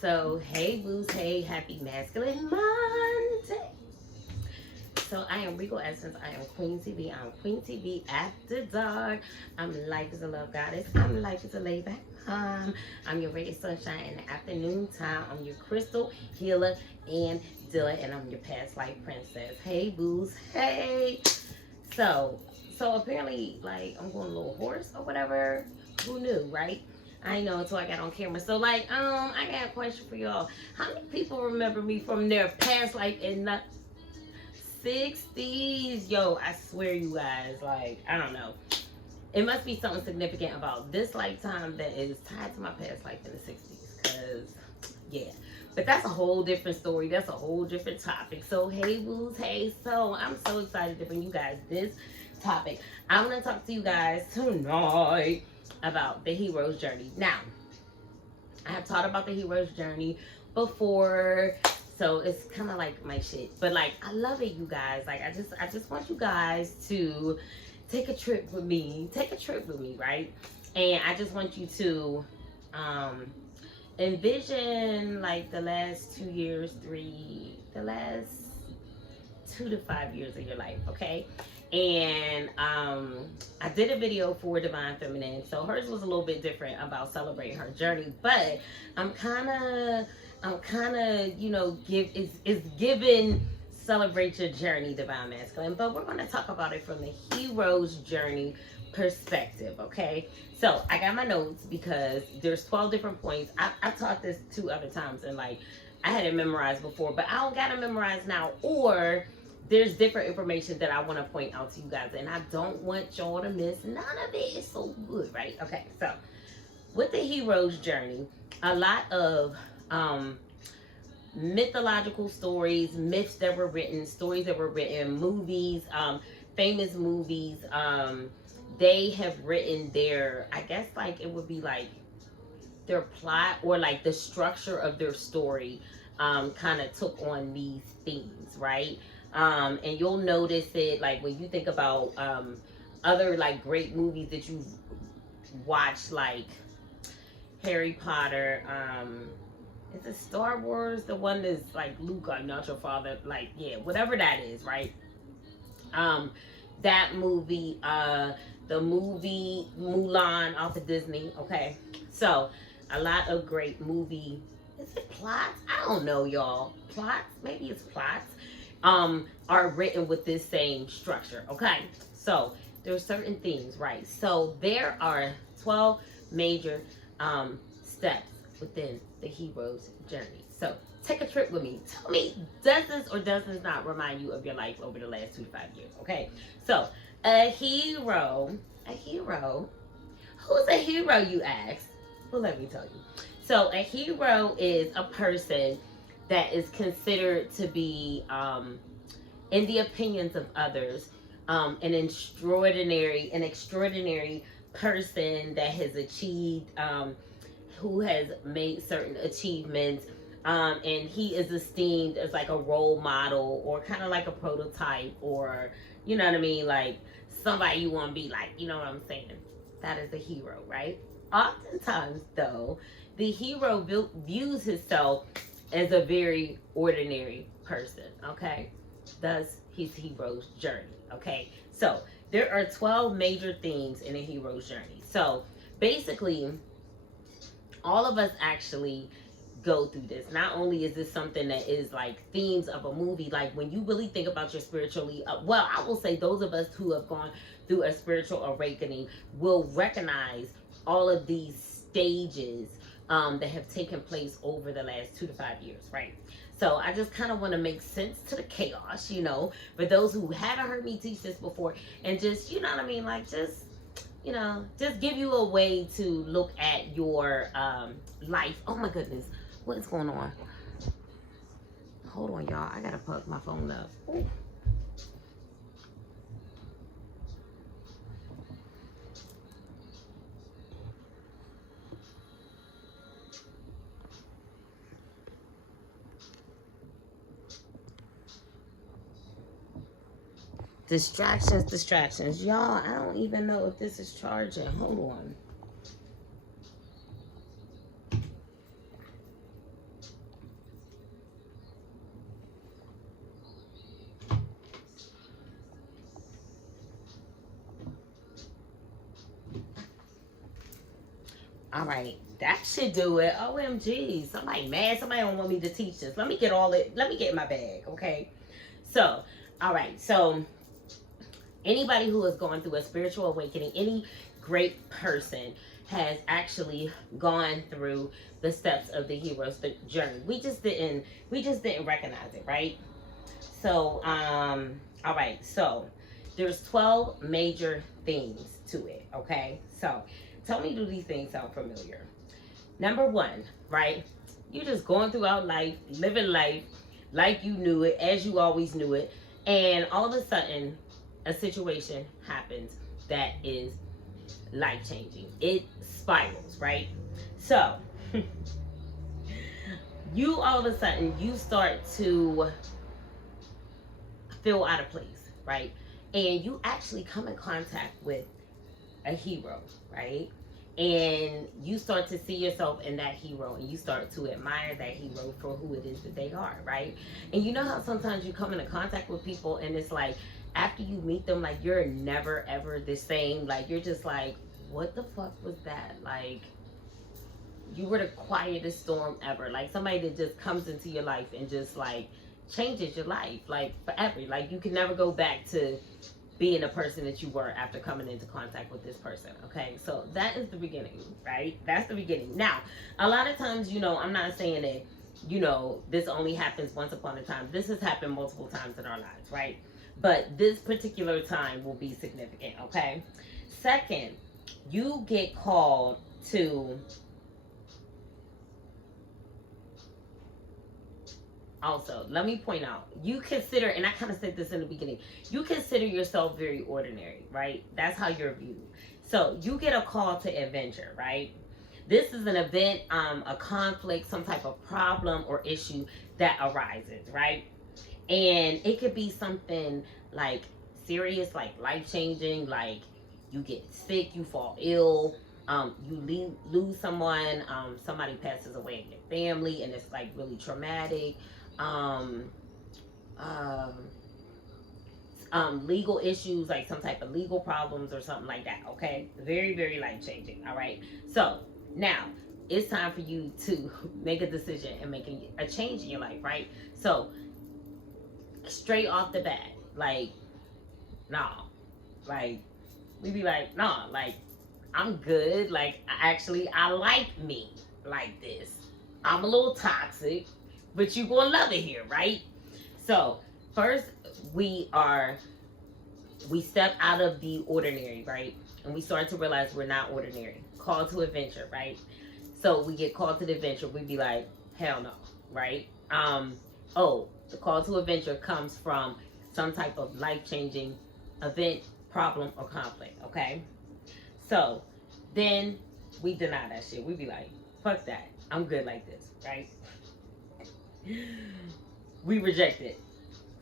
So, hey boos, hey, happy masculine Monday. So, I am Regal Essence. I am Queen TV. I'm Queen TV After Dark. I'm Life is a Love Goddess. I'm Life is a Laid Back Mom. I'm your radiant sunshine in the afternoon time. I'm your crystal healer and dealer, and I'm your past life princess. Hey boos, hey. So apparently, like, I'm going a little hoarse or whatever. Who knew, right? I know until I got on camera. So, like, I got a question for y'all. How many people remember me from their past life in the 60s? Yo, I swear, you guys, like, I don't know. It must be something significant about this lifetime that is tied to my past life in the 60s. Because, yeah. But that's a whole different story. That's a whole different topic. So, hey, boos, hey. So, I'm so excited to bring you guys this topic. I'm going to talk to you guys tonight about the hero's journey. Now, I have taught about the hero's journey before, so it's kind of like my shit. But, like, I love it, you guys. Like, I just want you guys to take a trip with me. Take a trip with me, right? And I just want you to envision, like, the last 2 years, the last 2 to 5 years of your life, okay? And I did a video for Divine Feminine, so hers was a little bit different about celebrating her journey, but I'm kind of, you know, it's given celebrate your journey, Divine Masculine, but we're going to talk about it from the hero's journey perspective, okay? So I got my notes because there's 12 different points. I taught this 2 other times, and, like, I had it memorized before, but I don't got to memorize now, or there's different information that I want to point out to you guys, and I don't want y'all to miss none of it. It's so good, right? Okay, so with the hero's journey, a lot of mythological stories, myths that were written, stories that were written, movies, famous movies, they have written their, I guess, like, it would be like their plot or like the structure of their story kind of took on these themes, right? And you'll notice it, like, when you think about other, like, great movies that you've watched, like Harry Potter, is it Star Wars? The one that's like, Luke, I'm not your father, like, yeah, whatever that is, right? That movie, the movie Mulan off of Disney, okay? So, a lot of great movie, is it plots? I don't know, y'all. Plots? Maybe it's plots. Are written with this same structure, okay? So, there's certain things, right? So, there are 12 major steps within the hero's journey. So, take a trip with me. Tell me, does this or does this not remind you of your life over the last 2 to 5 years, okay? So, a hero, who's a hero, you ask? Well, let me tell you. So, a hero is a person that is considered to be, in the opinions of others, an extraordinary person that has achieved, who has made certain achievements, and he is esteemed as like a role model or kind of like a prototype, or, you know what I mean, like somebody you want to be like, you know what I'm saying? That is a hero, right? Oftentimes, though, the hero views himself as a very ordinary person, okay? Thus, his hero's journey, okay? So, there are 12 major themes in a hero's journey. So, basically, all of us actually go through this. Not only is this something that is like themes of a movie, like when you really think about your spiritually, well, I will say those of us who have gone through a spiritual awakening will recognize all of these stages that have taken place over the last 2 to 5 years, right? So I just kind of want to make sense to the chaos, you know, for those who haven't heard me teach this before, and just, you know what I mean, like, just, you know, just give you a way to look at your life. Oh my goodness, what is going on? Hold on, y'all. I gotta plug my phone up. Ooh. Distractions. Y'all, I don't even know if this is charging. Hold on. All right, that should do it. OMG, somebody mad. Somebody don't want me to teach this. Let me get in my bag, okay? So, all right. So, anybody who is going through a spiritual awakening, any great person has actually gone through the steps of the hero's journey. We just didn't recognize it, right? So, all right. So, there's 12 major themes to it, okay? So, tell me, do these things sound familiar? Number one, right? You're just going throughout life, living life like you knew it, as you always knew it, and all of a sudden, a situation happens that is life-changing. It spirals, right? So, you all of a sudden, you start to feel out of place, right? And you actually come in contact with a hero, right? And you start to see yourself in that hero, and you start to admire that hero for who it is that they are, right? And you know how sometimes you come into contact with people and it's like, after you meet them, like, you're never ever the same. Like, you're just like, what the fuck was that? Like, you were the quietest storm ever. Like, somebody that just comes into your life and just like changes your life, like, forever. Like, you can never go back to being the person that you were after coming into contact with this person. Okay, so that is the beginning, right? That's the beginning. Now, a lot of times, you know, I'm not saying that, you know, this only happens once upon a time. This has happened multiple times in our lives, right? But this particular time will be significant, okay? Second, you get called to also, let me point out, you consider, and I kind of said this in the beginning, you consider yourself very ordinary, right? That's how you're viewed. So you get a call to adventure, right? This is an event, a conflict, some type of problem or issue that arises, right? And it could be something like serious, like life-changing, like you get sick, you fall ill, you lose someone, somebody passes away in your family, and it's like really traumatic. Legal issues, like some type of legal problems or something like that, okay? Very, very life-changing, all right? So, now, it's time for you to make a decision and make a change in your life, right? So, straight off the bat, like, nah. Like, we be like, nah, like, I'm good. Like, I like me like this. I'm a little toxic, but you gonna love it here, right? So, first, we step out of the ordinary, right? And we start to realize we're not ordinary. Call to adventure, right? So, we get called to the adventure. We be like, hell no, right? The call to adventure comes from some type of life-changing event, problem, or conflict, okay? So, then we deny that shit. We be like, fuck that. I'm good like this, right? We reject it.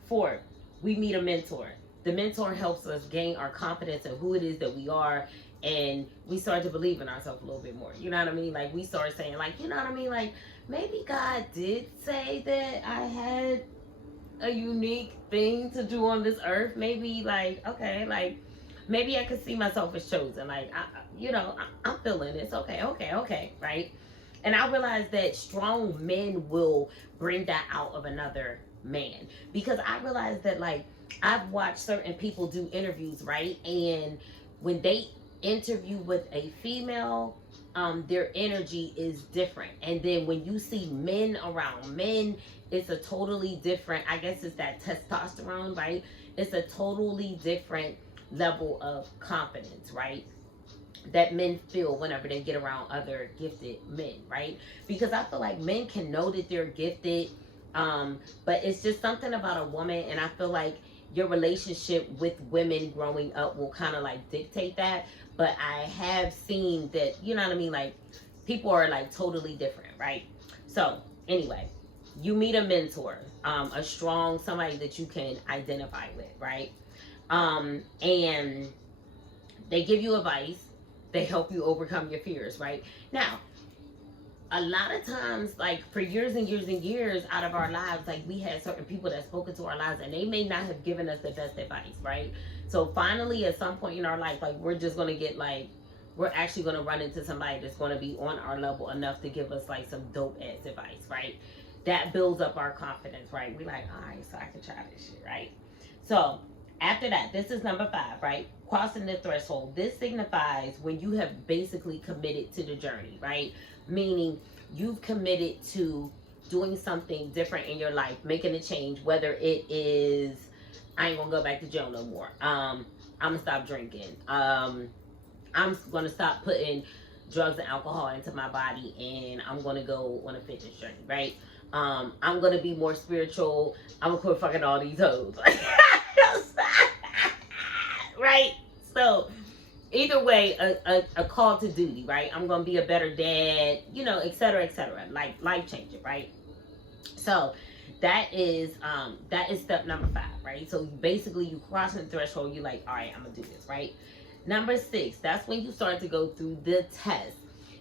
4, we meet a mentor. The mentor helps us gain our confidence in who it is that we are, and we start to believe in ourselves a little bit more. You know what I mean? Like, we start saying, like, you know what I mean? Like, maybe God did say that I had a unique thing to do on this earth. Maybe, like, okay, like, maybe I could see myself as chosen. Like, I'm feeling this. Okay, right? And I realized that strong men will bring that out of another man. Because I realized that, like, I've watched certain people do interviews, right? And when they interview with a female, their energy is different. And then when you see men around men, it's a totally different, I guess it's that testosterone, right? It's a totally different level of confidence, right? That men feel whenever they get around other gifted men, right? Because I feel like men can know that they're gifted, but it's just something about a woman, and I feel like your relationship with women growing up will kind of like dictate that. But I have seen that, you know what I mean, like, people are like totally different, right? So anyway, you meet a mentor, a strong, somebody that you can identify with, right? And they give you advice. They help you overcome your fears, right? Now, a lot of times, like, for years and years and years out of our lives, like, we had certain people that spoke into our lives, and they may not have given us the best advice, right? So finally, at some point in our life, like, we're just going to get, like, we're actually going to run into somebody that's going to be on our level enough to give us like some dope ass advice, right? That builds up our confidence, right? We like, all right, so I can try this shit, right? So after that, this is number 5, right? Crossing the threshold. This signifies when you have basically committed to the journey, right? Meaning you've committed to doing something different in your life, making a change, whether it is, I ain't gonna go back to jail no more. I'm gonna stop drinking. I'm gonna stop putting drugs and alcohol into my body, and I'm gonna go on a fitness journey, right? I'm gonna be more spiritual. I'm gonna quit fucking all these hoes. Right? So either way, a call to duty, right? I'm gonna be a better dad, you know, etc., etc. Like life changing, right? So that is step number 5, right? So basically you crossing the threshold, you're like, all right, I'm gonna do this, right? Number 6, that's when you start to go through the test.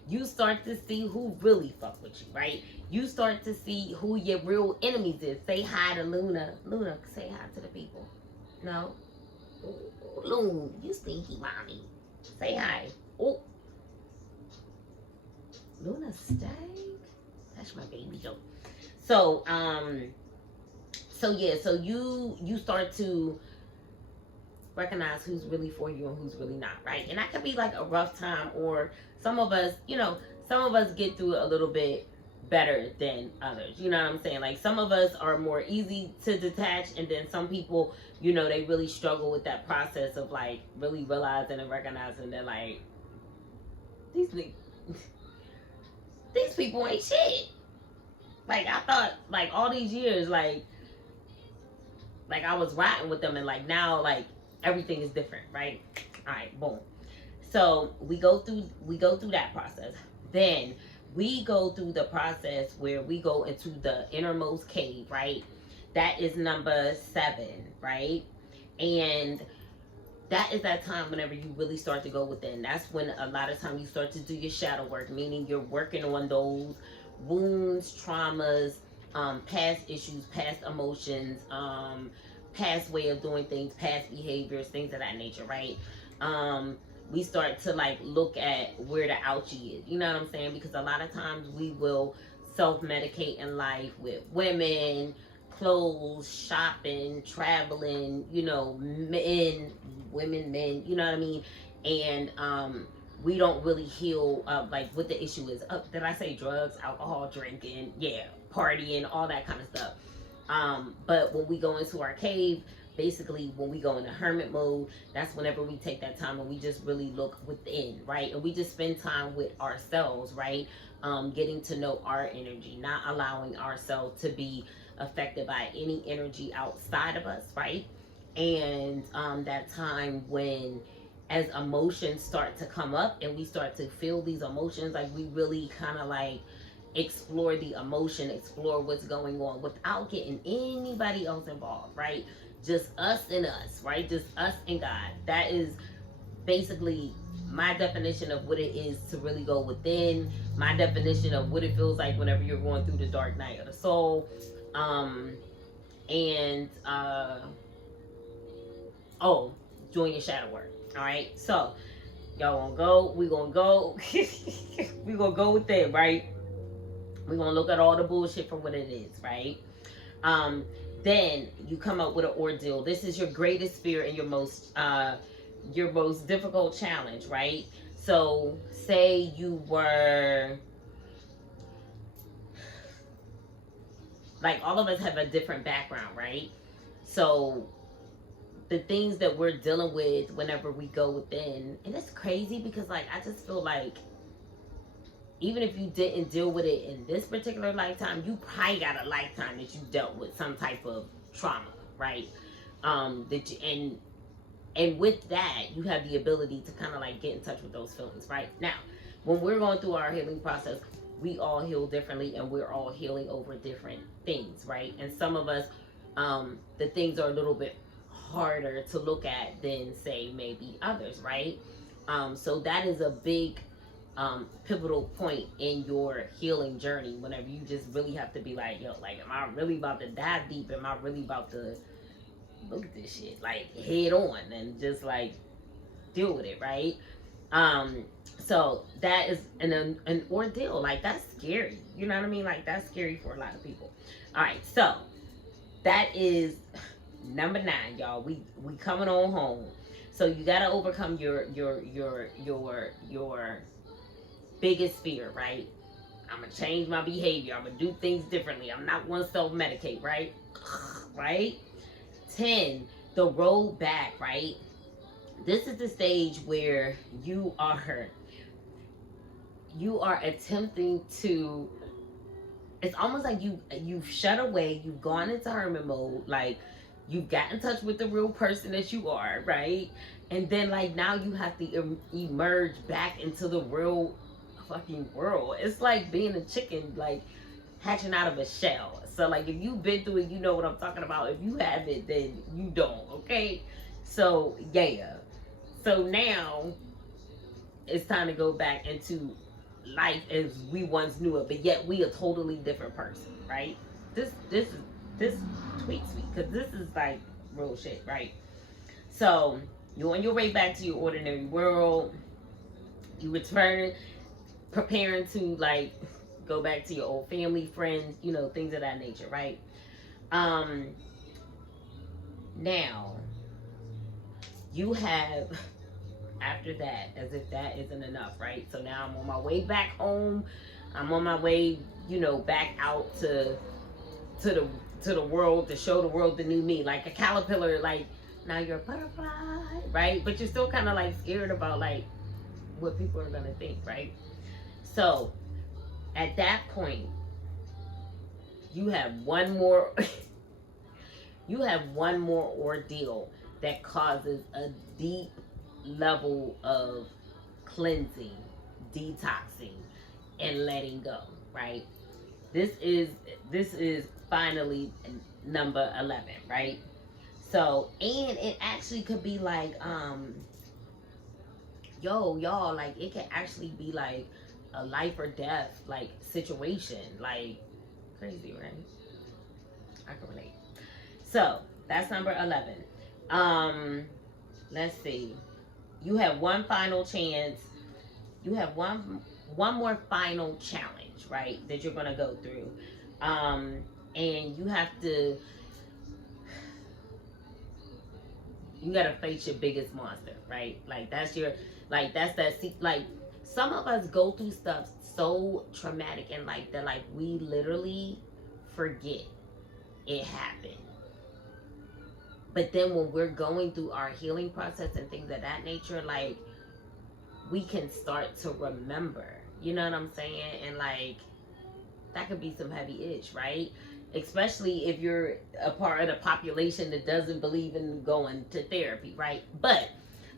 You start to see who really fuck with you, right? You start to see who your real enemies is. Say hi to Luna. Luna, say hi to the people. No? Ooh, Luna, you stinky mommy. Say hi. Oh. Luna stank? That's my baby joke. So, so you start to recognize who's really for you and who's really not, right? And that could be like a rough time, or some of us, you know, some of us get through it a little bit better than others. You know what I'm saying? Like some of us are more easy to detach, and then some people, you know, they really struggle with that process of like really realizing and recognizing that like these people ain't shit. Like I thought like all these years like I was riding with them, and like now like everything is different, right? All right, boom. So we go through that process. Then we go through the process where we go into the innermost cave, right? That is number 7, right? And that is that time whenever you really start to go within. That's when a lot of time you start to do your shadow work, meaning you're working on those wounds, traumas, past issues, past emotions, past way of doing things, past behaviors, things of that nature, right? We start to like look at where the ouchie is, you know what I'm saying? Because a lot of times we will self-medicate in life with women, clothes, shopping, traveling, you know, men, women, men, you know what I mean? And we don't really heal like what the issue is. Did I say drugs, alcohol, drinking? Yeah, partying, all that kind of stuff. But when we go into our cave, basically when we go into hermit mode, that's whenever we take that time and we just really look within, right? And we just spend time with ourselves, right? Getting to know our energy, not allowing ourselves to be affected by any energy outside of us, right? And that time when as emotions start to come up and we start to feel these emotions, like we really kind of like explore the emotion, explore what's going on without getting anybody else involved, right? Just us and us, right? Just us and God. That is basically my definition of what it is to really go within, my definition of what it feels like whenever you're going through the dark night of the soul. Doing your shadow work. All right, so y'all gonna go, we gonna go we gonna go with that, right? We're gonna look at all the bullshit for what it is, right? Then you come up with an ordeal. This is your greatest fear and your most difficult challenge, right? So say you were like, all of us have a different background, right? So the things that we're dealing with whenever we go within, and it's crazy because like I just feel like even if you didn't deal with it in this particular lifetime, you probably got a lifetime that you dealt with some type of trauma, right? And with that, you have the ability to kind of like get in touch with those feelings, right? Now, when we're going through our healing process, we all heal differently, and we're all healing over different things, right? And some of us, the things are a little bit harder to look at than say maybe others, right? So that is a big pivotal point in your healing journey, whenever you just really have to be like, yo, like, am I really about to dive deep? Am I really about to look at this shit like head on and just like deal with it, right? So that is an ordeal. Like, that's scary. You know what I mean? Like, that's scary for a lot of people. All right, so that is number 9, y'all. We coming on home. So you gotta overcome your biggest fear, right? I'm gonna change my behavior. I'm gonna do things differently. I'm not gonna self-medicate, right? Right? 10, the road back, right? This is the stage where you are attempting to, it's almost like you've shut away, you've gone into hermit mode, like you've got in touch with the real person that you are, right? And then like now you have to emerge back into the real fucking world. It's like being a chicken, like hatching out of a shell. So like if you've been through it, you know what I'm talking about. If you haven't, then you don't, okay? So yeah. So now it's time to go back into life as we once knew it, but yet we a totally different person, right? This tweaks me, because this is like real shit, right? So you're on your way back to your ordinary world. You return, preparing to like go back to your old family, friends, you know, things of that nature, right? Now you have, after that, as if that isn't enough, right? So now I'm on my way back home. I'm on my way, you know, back out to the world, to show the world the new me, like a caterpillar. Like now you're a butterfly, right? But you're still kind of like scared about like what people are gonna think, right? So at that point, you have one more you have one more ordeal that causes a deep level of cleansing, detoxing, and letting go, right? This is finally number 11, right? So, and it actually could be like y'all, like it can actually be like a life or death like situation, like crazy, right? I can relate. So that's number 11. Let's see. You have one final chance. You have one more final challenge, right? That you're gonna go through, and you have to. You gotta face your biggest monster, right? Like that's your, like that's that. Like some of us go through stuff so traumatic and like that, like we literally forget it happened. But then when we're going through our healing process and things of that nature, like we can start to remember, you know what I'm saying? And like that could be some heavy itch, right? Especially if you're a part of the population that doesn't believe in going to therapy, right? But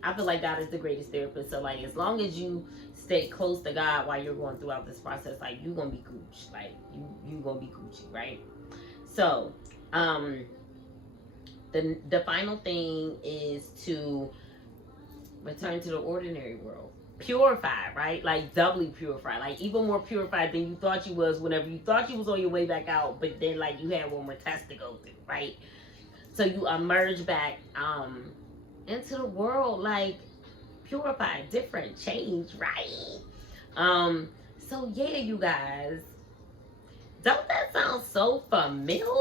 I feel like God is the greatest therapist. So like as long as you stay close to God while you're going throughout this process, like you're gonna be cooch, like you gonna be coochie, right? So the final thing is to return to the ordinary world. Purified, right? Like doubly purified. Like even more purified than you thought you was whenever you thought you was on your way back out, but then like you had one more test to go through, right? So you emerge back into the world like purified, different, changed, right? So yeah, you guys. Don't that sound so familiar?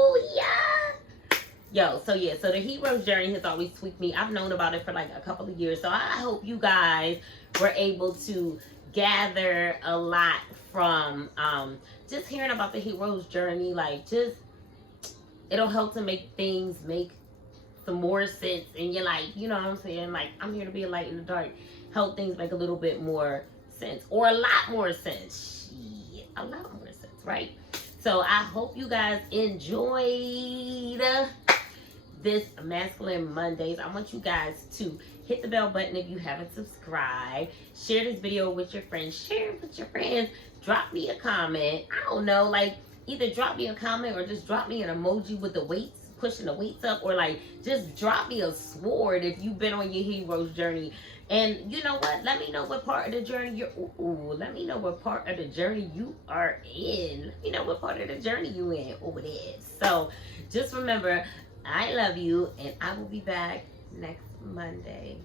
Yo, so yeah, so the hero's journey has always tweaked me. I've known about it for like a couple of years. So I hope you guys were able to gather a lot from just hearing about the hero's journey. Like just, it'll help to make things make some more sense. And you're like, you know what I'm saying? Like, I'm here to be a light in the dark. Help things make a little bit more sense. Or a lot more sense. Shit, a lot more sense, right? So I hope you guys enjoyed this Masculine Mondays. I want you guys to hit the bell button if you haven't subscribed. Share this video with your friends. Share it with your friends. Drop me a comment. I don't know, like either drop me a comment or just drop me an emoji with the weights, pushing the weights up, or like just drop me a sword if you've been on your hero's journey. And you know what? Let me know what part of the journey you're. Let me know what part of the journey you are in. Let me know what part of the journey you in over there. So just remember, I love you, and I will be back next Monday.